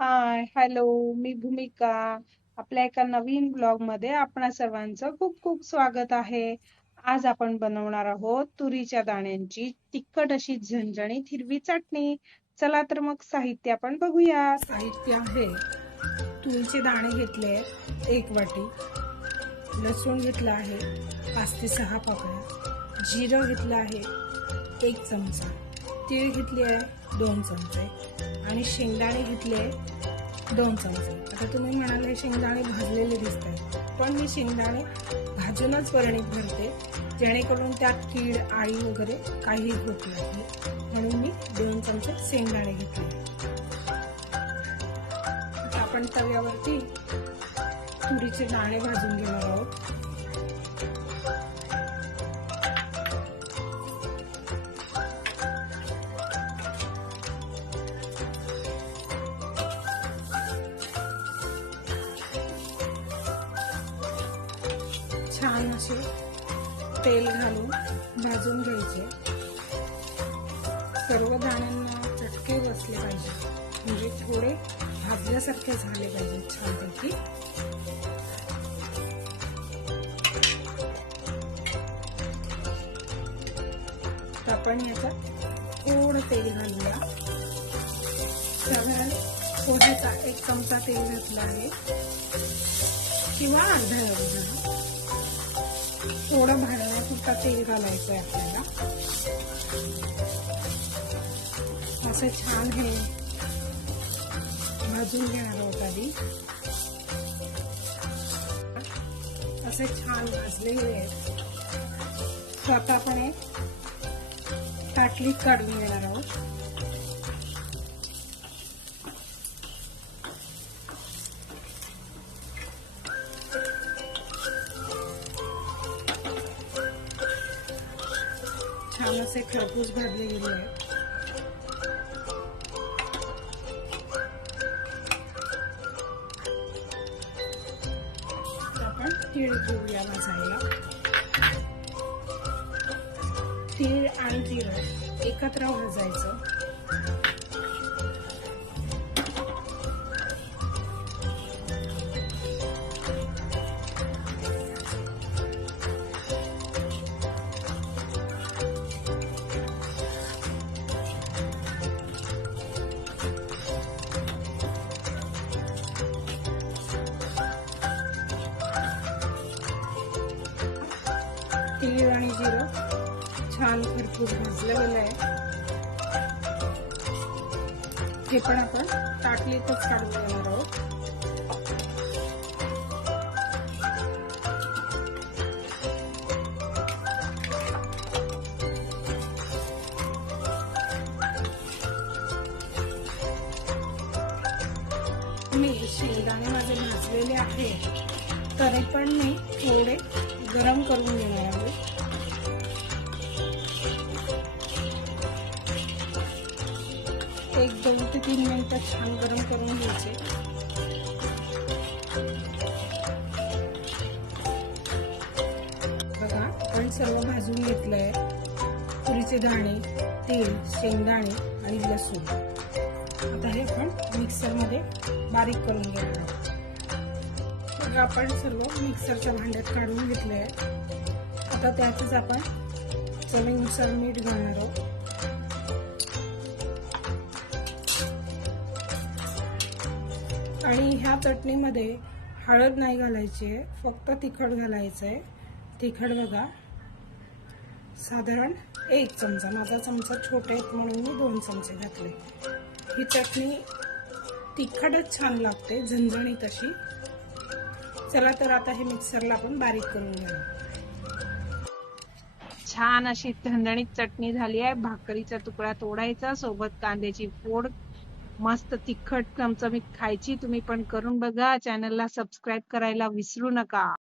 हाय, hello, मी भूमिका. आपल्या एका नवीन ब्लॉग मध्ये आपणा सर्वांचं खूप खूप स्वागत आहे. आज आपण बनवणार आहोत तुरीच्या दाण्यांची तिखट अशी झणझणीत हिरवी चटणी. चला तर मग साहित्य आपण बघूया. साहित्य आहे तुरीचे दाणे घेतले 1 वाटी, लसूण घेतला आहे 5 ते 6 पाकळ्या, जिरं घेतलं आहे 1 चमचा, तीळ घेतली आहे 2 चमचे आणि शेंगदाणे घेतले 2 चमचे. आता तुम्ही म्हणाल हे शेंगदाणे भाजलेले दिसत आहेत, पण मी शेंगदाणे भाजूनच वरणीत भरते जेणेकरून त्यात कीड आळी वगैरे काही होत नाही, म्हणून मी 2 चमचे शेंगदाणे घेतले. आता आपण तव्यावरती तुरीचे दाणे भाजून घेणार आहोत. छान असे तेल घालून भाजून घ्यायचे. सर्व दाण्यांना चटके बसले पाहिजे, म्हणजे थोडे भाजल्यासारखे झाले पाहिजे छानपैकी. आपण याच्यात थोडं तेल घालूया. साधारण पोह्याचा 1 चमचा तेल घातला आहे किंवा अर्धा चमचा. थोडं भाजण्यापुरता तेल घालायचं आहे आपल्याला. असं छान हे भाजून घेणार आहोत आधी. असे छान भाजलेले आहेत. आता आपण एक ताटलीत काढून घेणार आहोत. छान असे खरपूस भाजले गेले आहेत. आपण तीळ घेऊया भाजायला. तीळ आणि जिरं एकत्र भाजायचं. तीळ आणि जिरं छान खरपूस भाजलं गेलं आहे. हे पण आपण ताटलीतच काढून घेणार आहोत. मी शेंगदाणे माझे भाजलेले आहे, तरी पण मी थोडे गरम करून घेणार आहे. एक 2 ते 3 मिनिटं छान गरम करून घ्यायचे. बघा, आपण सर्व भाजून घेतलंय. तुरीचे दाणे, तेल, शेंगदाणे आणि लसूण. आता हे आपण मिक्सर मध्ये बारीक करून घेणार आहोत. आपण सर्व मिक्सरच्या भांड्यात काढून घेतलंय. आता त्यातच आपण चवीनुसार मीठ घालणार आहोत. आणि ह्या चटणीमध्ये हळद नाही घालायची आहे, फक्त तिखट घालायचं आहे. तिखट बघा, साधारण 1 चमचा. माझा चमचा छोटे आहेत म्हणून मी 2 चमचे घातले. ही चटणी तिखटच छान लागते, झणझणीत अशी. चला तर आता हे मिक्सरला आपण बारीक करून घेऊ. छान अशी झणझणीत चटणी झाली आहे. भाकरीचा तुकडा तोडायचा, सोबत कांद्याची फोड, मस्त तिखट चमचमीत खायची. तुम्ही पण करून बघा. चॅनलला सबस्क्राईब करायला विसरू नका.